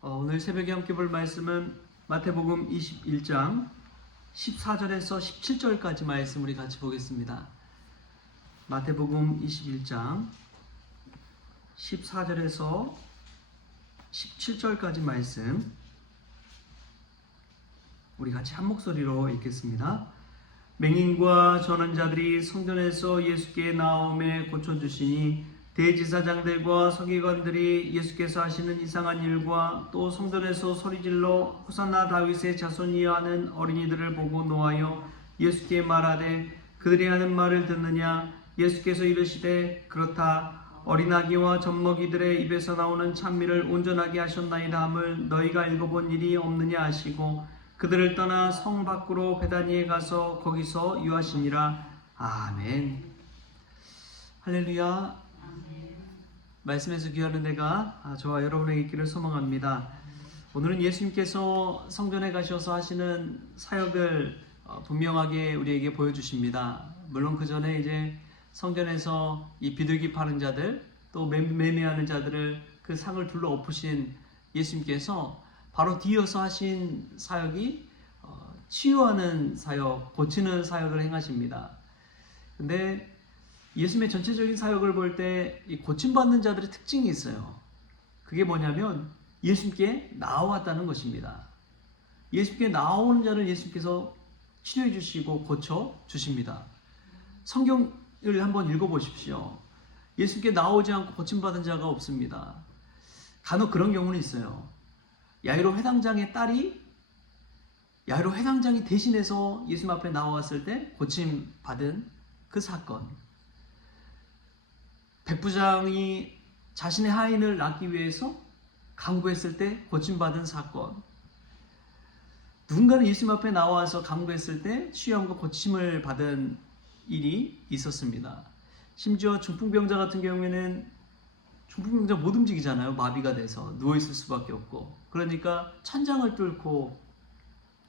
오늘 새벽에 함께 볼 말씀은 마태복음 21장 14절에서 17절까지 말씀 우리 같이 보겠습니다. 마태복음 21장 14절에서 17절까지 말씀 우리 같이 한 목소리로 읽겠습니다. 맹인과 전원자들이 성전에서 예수께 나옴에 고쳐주시니 대제사장들과 서기관들이 예수께서 하시는 이상한 일과 또 성전에서 소리질러 호산나 다윗의 자손이여 하는 어린이들을 보고 노하여 예수께 말하되 그들이 하는 말을 듣느냐. 예수께서 이르시되 그렇다. 어린아기와 젖먹이들의 입에서 나오는 찬미를 온전하게 하셨나이다 함을 너희가 읽어본 일이 없느냐 하시고 그들을 떠나 성 밖으로 베다니에 가서 거기서 유하시니라. 아멘. 할렐루야. 말씀에서 귀하는 내가 저와 여러분에게 있기를 소망합니다. 오늘은 예수님께서 성전에 가셔서 하시는 사역을 분명하게 우리에게 보여주십니다. 물론 그 전에 이제 성전에서 이 비둘기 파는 자들 또 매매하는 자들을 그 상을 둘러 엎으신 예수님께서 바로 뒤이어서 하신 사역이 치유하는 사역, 고치는 사역을 행하십니다. 근데 예수님의 전체적인 사역을 볼 때 이 고침받는 자들의 특징이 있어요. 그게 뭐냐면 예수님께 나아왔다는 것입니다. 예수님께 나오는 자를 예수님께서 치료해 주시고 고쳐 주십니다. 성경을 한번 읽어보십시오. 예수님께 나오지 않고 고침받은 자가 없습니다. 간혹 그런 경우는 있어요. 야이로 회당장의 딸이 야이로 회당장이 대신해서 예수님 앞에 나왔을 때 고침받은 그 사건. 백부장이 자신의 하인을 낳기 위해서 간구했을 때 고침받은 사건. 누군가는 예수님 앞에 나와서 간구했을 때 치유함과 고침을 받은 일이 있었습니다. 심지어 중풍병자 같은 경우에는 중풍병자 못 움직이잖아요. 마비가 돼서 누워있을 수밖에 없고. 그러니까 천장을 뚫고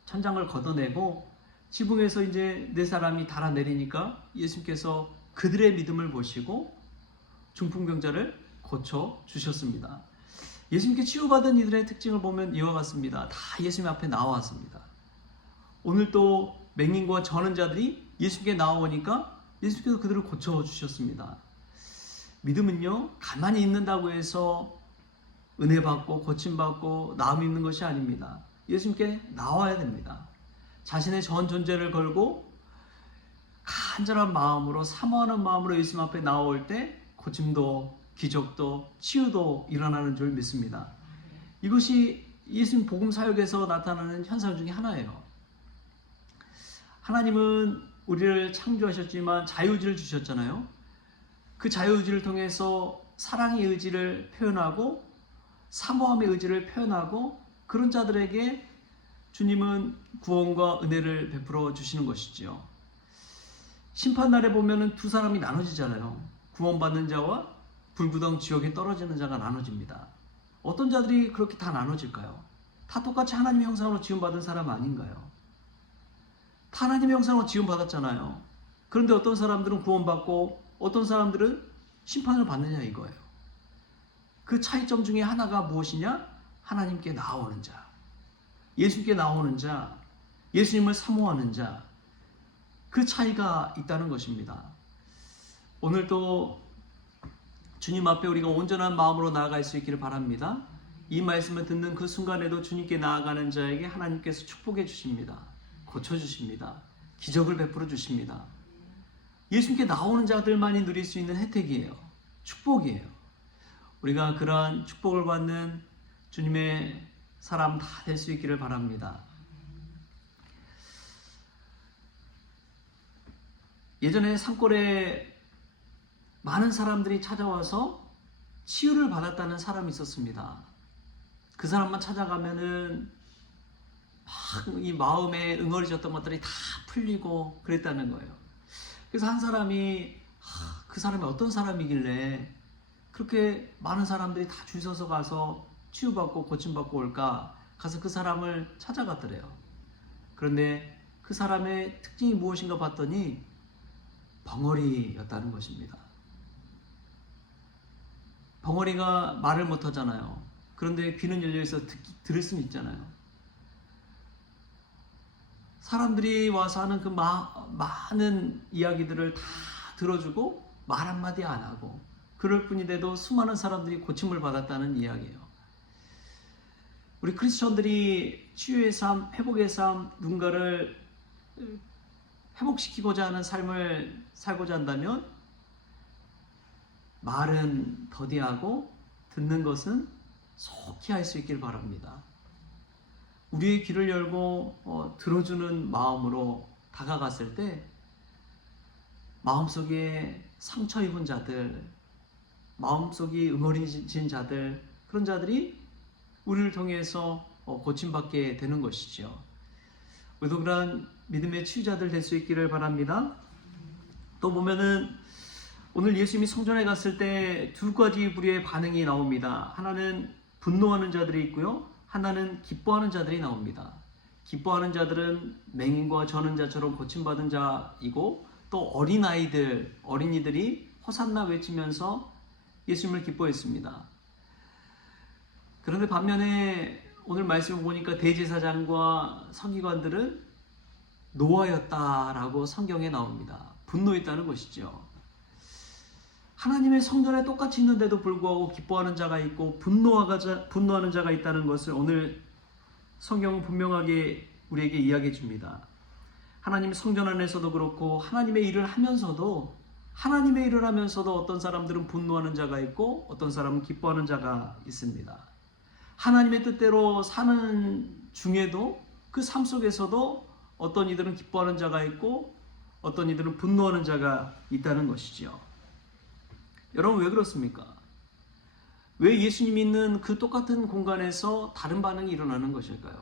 천장을 걷어내고 지붕에서 이제 네 사람이 달아내리니까 예수님께서 그들의 믿음을 보시고 중풍병자를 고쳐 주셨습니다. 예수님께 치유받은 이들의 특징을 보면 이와 같습니다. 다 예수님 앞에 나왔습니다. 오늘 또 맹인과 저는 자들이 예수님께 나오니까 예수님께서 그들을 고쳐 주셨습니다. 믿음은요, 가만히 있는다고 해서 은혜 받고 고침 받고 나음 있는 것이 아닙니다. 예수님께 나와야 됩니다. 자신의 전 존재를 걸고 간절한 마음으로 사모하는 마음으로 예수님 앞에 나올 때 고침도 기적도 치유도 일어나는 줄 믿습니다. 이것이 예수님 복음 사역에서 나타나는 현상 중에 하나예요. 하나님은 우리를 창조하셨지만 자유의지를 주셨잖아요. 그 자유의지를 통해서 사랑의 의지를 표현하고 사모함의 의지를 표현하고 그런 자들에게 주님은 구원과 은혜를 베풀어 주시는 것이지요. 심판날에 보면은 두 사람이 나눠지잖아요. 구원받는 자와 불구덩 지옥에 떨어지는 자가 나눠집니다. 어떤 자들이 그렇게 다 나눠질까요? 다 똑같이 하나님의 형상으로 지음받은 사람 아닌가요? 다 하나님의 형상으로 지음받았잖아요. 그런데 어떤 사람들은 구원받고 어떤 사람들은 심판을 받느냐 이거예요. 그 차이점 중에 하나가 무엇이냐? 하나님께 나오는 자, 예수님께 나오는 자, 예수님을 사모하는 자, 그 차이가 있다는 것입니다. 오늘도 주님 앞에 우리가 온전한 마음으로 나아갈 수 있기를 바랍니다. 이 말씀을 듣는 그 순간에도 주님께 나아가는 자에게 하나님께서 축복해 주십니다. 고쳐주십니다. 기적을 베풀어 주십니다. 예수님께 나오는 자들만이 누릴 수 있는 혜택이에요. 축복이에요. 우리가 그러한 축복을 받는 주님의 사람 다 될 수 있기를 바랍니다. 예전에 산골에 많은 사람들이 찾아와서 치유를 받았다는 사람이 있었습니다. 그 사람만 찾아가면은 막 이 마음에 응어리졌던 것들이 다 풀리고 그랬다는 거예요. 그래서 한 사람이 그 사람이 어떤 사람이길래 그렇게 많은 사람들이 다 줄 서서 가서 치유받고 고침받고 올까? 가서 그 사람을 찾아갔더래요. 그런데 그 사람의 특징이 무엇인가 봤더니 벙어리였다는 것입니다. 벙어리가 말을 못하잖아요. 그런데 귀는 열려있어 들을 수는 있잖아요. 사람들이 와서 하는 그 많은 이야기들을 다 들어주고 말 한마디 안 하고 그럴 뿐인데도 수많은 사람들이 고침을 받았다는 이야기예요. 우리 크리스천들이 치유의 삶, 회복의 삶, 누군가를 회복시키고자 하는 삶을 살고자 한다면 말은 더디하고 듣는 것은 속히 할 수 있길 바랍니다. 우리의 귀를 열고 들어주는 마음으로 다가갔을 때 마음속에 상처 입은 자들, 마음속이 응어리진 자들, 그런 자들이 우리를 통해서 고침받게 되는 것이죠. 우리도 그런 믿음의 치유자들 될 수 있기를 바랍니다. 또 보면은 오늘 예수님이 성전에 갔을 때 두 가지 부류의 반응이 나옵니다. 하나는 분노하는 자들이 있고요, 하나는 기뻐하는 자들이 나옵니다. 기뻐하는 자들은 맹인과 저는 자처럼 고침받은 자이고, 또 어린이들이 호산나 외치면서 예수님을 기뻐했습니다. 그런데 반면에 오늘 말씀을 보니까 대제사장과 서기관들은 노하였다라고 성경에 나옵니다. 분노했다는 것이죠. 하나님의 성전에 똑같이 있는데도 불구하고 기뻐하는 자가 있고 분노하는 자가 있다는 것을 오늘 성경은 분명하게 우리에게 이야기해 줍니다. 하나님의 성전 안에서도 그렇고 하나님의 일을 하면서도 어떤 사람들은 분노하는 자가 있고 어떤 사람은 기뻐하는 자가 있습니다. 하나님의 뜻대로 사는 중에도 그 삶 속에서도 어떤 이들은 기뻐하는 자가 있고 어떤 이들은 분노하는 자가 있다는 것이죠. 여러분, 왜 그렇습니까? 왜 예수님이 있는 그 똑같은 공간에서 다른 반응이 일어나는 것일까요?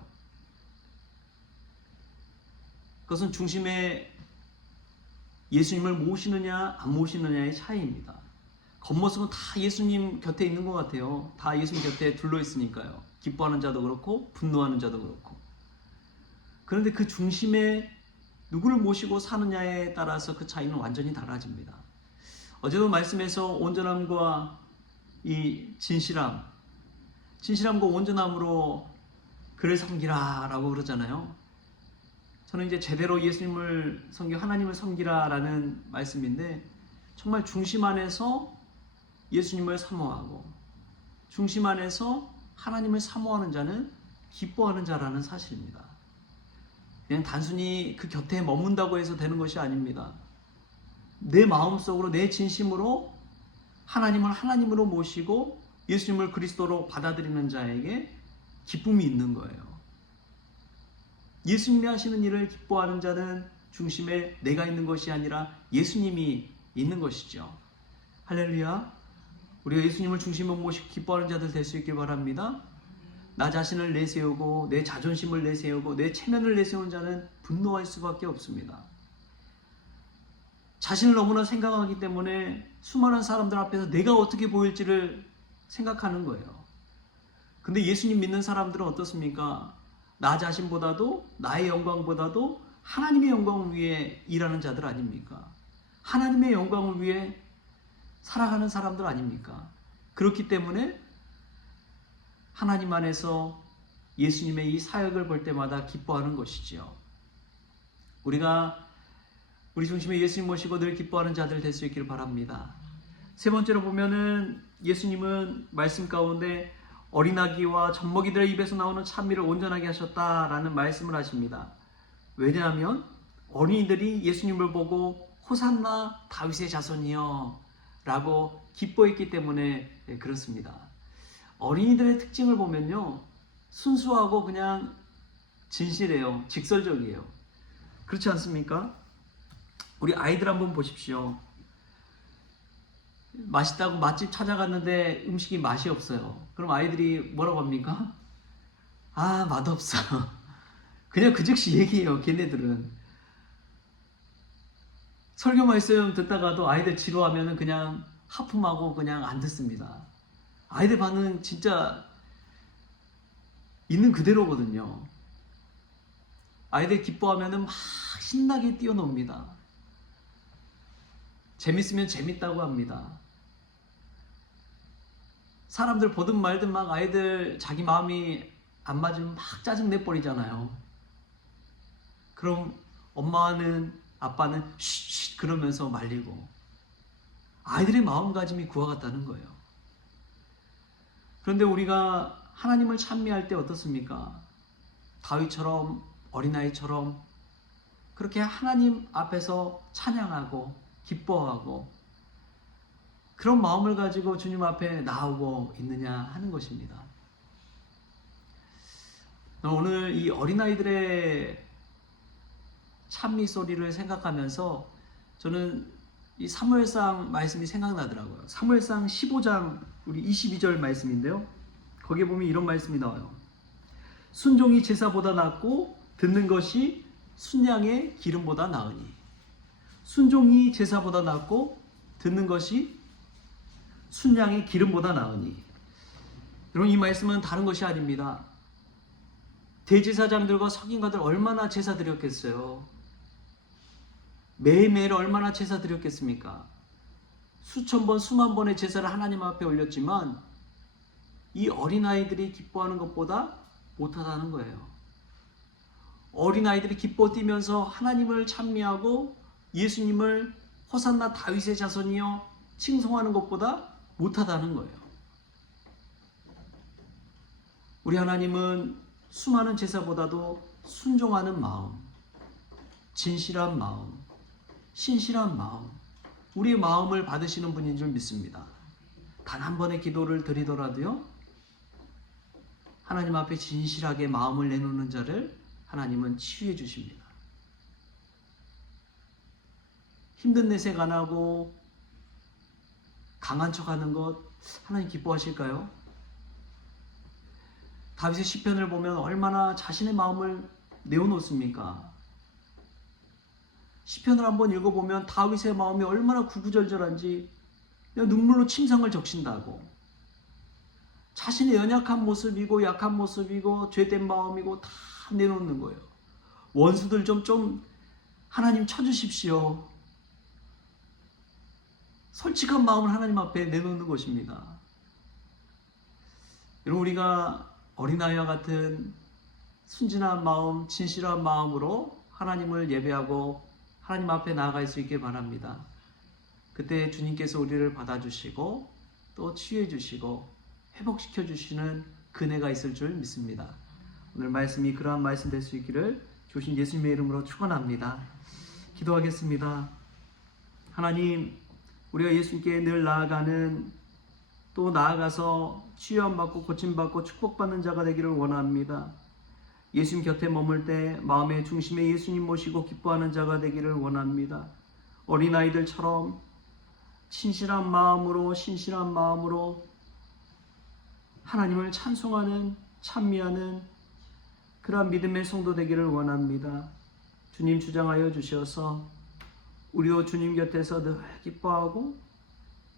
그것은 중심에 예수님을 모시느냐 안 모시느냐의 차이입니다. 겉모습은 다 예수님 곁에 있는 것 같아요. 다 예수님 곁에 둘러 있으니까요. 기뻐하는 자도 그렇고 분노하는 자도 그렇고. 그런데 그 중심에 누구를 모시고 사느냐에 따라서 그 차이는 완전히 달라집니다. 어제도 말씀에서 온전함과 이 진실함과 온전함으로 그를 섬기라 라고 그러잖아요. 저는 이제 제대로 예수님을 섬기고 하나님을 섬기라 라는 말씀인데, 정말 중심 안에서 예수님을 사모하고 중심 안에서 하나님을 사모하는 자는 기뻐하는 자라는 사실입니다. 그냥 단순히 그 곁에 머문다고 해서 되는 것이 아닙니다. 내 마음속으로 내 진심으로 하나님을 하나님으로 모시고 예수님을 그리스도로 받아들이는 자에게 기쁨이 있는 거예요. 예수님이 하시는 일을 기뻐하는 자는 중심에 내가 있는 것이 아니라 예수님이 있는 것이죠. 할렐루야. 우리가 예수님을 중심으로 모시고 기뻐하는 자들 될 수 있길 바랍니다. 나 자신을 내세우고 내 자존심을 내세우고 내 체면을 내세우는 자는 분노할 수밖에 없습니다. 자신을 너무나 생각하기 때문에 수많은 사람들 앞에서 내가 어떻게 보일지를 생각하는 거예요. 근데 예수님 믿는 사람들은 어떻습니까? 나 자신보다도 나의 영광보다도 하나님의 영광을 위해 일하는 자들 아닙니까? 하나님의 영광을 위해 살아가는 사람들 아닙니까? 그렇기 때문에 하나님 안에서 예수님의 이 사역을 볼 때마다 기뻐하는 것이지요. 우리가 우리 중심에 예수님 모시고 늘 기뻐하는 자들 될 수 있기를 바랍니다. 세 번째로 보면은 예수님은 말씀 가운데 어린아기와 젖먹이들의 입에서 나오는 찬미를 온전하게 하셨다라는 말씀을 하십니다. 왜냐하면 어린이들이 예수님을 보고 호산나 다윗의 자손이여 라고 기뻐했기 때문에 그렇습니다. 어린이들의 특징을 보면요, 순수하고 그냥 진실해요. 직설적이에요. 그렇지 않습니까? 우리 아이들 한번 보십시오. 맛있다고 맛집 찾아갔는데 음식이 맛이 없어요. 그럼 아이들이 뭐라고 합니까? 아, 맛없어. 그냥 그 즉시 얘기해요. 걔네들은. 설교 말씀 듣다가도 아이들 지루하면 그냥 하품하고 그냥 안 듣습니다. 아이들 반응 진짜 있는 그대로거든요. 아이들 기뻐하면 막 신나게 뛰어놉니다. 재밌으면 재밌다고 합니다. 사람들 보든 말든 막 아이들 자기 마음이 안 맞으면 막 짜증 내버리잖아요. 그럼 엄마는 아빠는 쉿쉿 그러면서 말리고 아이들의 마음가짐이 그와 같다는 거예요. 그런데 우리가 하나님을 찬미할 때 어떻습니까? 다윗처럼 어린아이처럼 그렇게 하나님 앞에서 찬양하고 기뻐하고 그런 마음을 가지고 주님 앞에 나오고 있느냐 하는 것입니다. 오늘 이 어린아이들의 찬미 소리를 생각하면서 저는 이 사무엘상 말씀이 생각나더라고요. 사무엘상 15장 우리 22절 말씀인데요. 거기에 보면 이런 말씀이 나와요. 순종이 제사보다 낫고 듣는 것이 순양의 기름보다 나으니. 순종이 제사보다 낫고 듣는 것이 순양의 기름보다 나으니. 여러분, 이 말씀은 다른 것이 아닙니다. 대제사장들과 석인가들 얼마나 제사 드렸겠어요. 매일매일 얼마나 제사 드렸겠습니까? 수천 번 수만 번의 제사를 하나님 앞에 올렸지만 이 어린아이들이 기뻐하는 것보다 못하다는 거예요. 어린아이들이 기뻐 뛰면서 하나님을 찬미하고 예수님을 호산나 다윗의 자손이여 칭송하는 것보다 못하다는 거예요. 우리 하나님은 수많은 제사보다도 순종하는 마음, 진실한 마음, 신실한 마음, 우리의 마음을 받으시는 분인 줄 믿습니다. 단 한 번의 기도를 드리더라도요, 하나님 앞에 진실하게 마음을 내놓는 자를 하나님은 치유해 주십니다. 힘든 내색 안 하고 강한 척하는 것 하나님 기뻐하실까요? 다윗의 시편을 보면 얼마나 자신의 마음을 내어놓습니까? 시편을 한번 읽어보면 다윗의 마음이 얼마나 구구절절한지 그냥 눈물로 침상을 적신다고. 자신의 연약한 모습이고 약한 모습이고 죄된 마음이고 다 내놓는 거예요. 원수들 좀 하나님 쳐주십시오. 솔직한 마음을 하나님 앞에 내놓는 것입니다. 여러분, 우리가 어린아이와 같은 순진한 마음, 진실한 마음으로 하나님을 예배하고 하나님 앞에 나아갈 수 있길 바랍니다. 그때 주님께서 우리를 받아주시고 또 치유해 주시고 회복시켜 주시는 은혜가 있을 줄 믿습니다. 오늘 말씀이 그러한 말씀 될 수 있기를 주신 예수님의 이름으로 축원합니다. 기도하겠습니다. 하나님, 우리가 예수님께 늘 나아가는, 또 나아가서 치유함받고 고침받고 축복받는 자가 되기를 원합니다. 예수님 곁에 머물 때 마음의 중심에 예수님 모시고 기뻐하는 자가 되기를 원합니다. 어린아이들처럼 신실한 마음으로 하나님을 찬송하는, 찬미하는 그러한 믿음의 성도 되기를 원합니다. 주님 주장하여 주셔서 우리도 주님 곁에서 늘 기뻐하고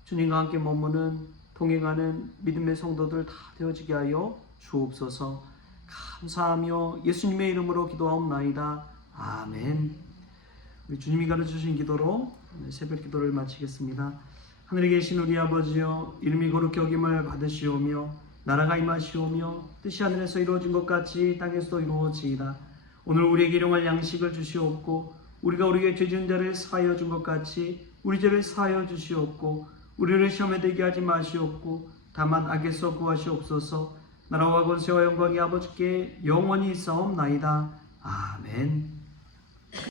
주님과 함께 머무는, 동행하는 믿음의 성도들 다 되어지게 하여 주옵소서. 감사하며 예수님의 이름으로 기도하옵나이다. 아멘. 우리 주님이 가르쳐주신 기도로 새벽 기도를 마치겠습니다. 하늘에 계신 우리 아버지여, 이름이 거룩히 여김을 받으시오며 나라가 임하시오며 뜻이 하늘에서 이루어진 것 같이 땅에서도 이루어지이다. 오늘 우리에게 일용할 양식을 주시옵고 우리가 우리에게 죄 지은 자를 사하여 준 것 같이 우리 죄를 사하여 주시옵고 우리를 시험에 들게 하지 마시옵고 다만 악에서 구하시옵소서. 나라와 권세와 영광이 아버지께 영원히 있사옵나이다. 아멘.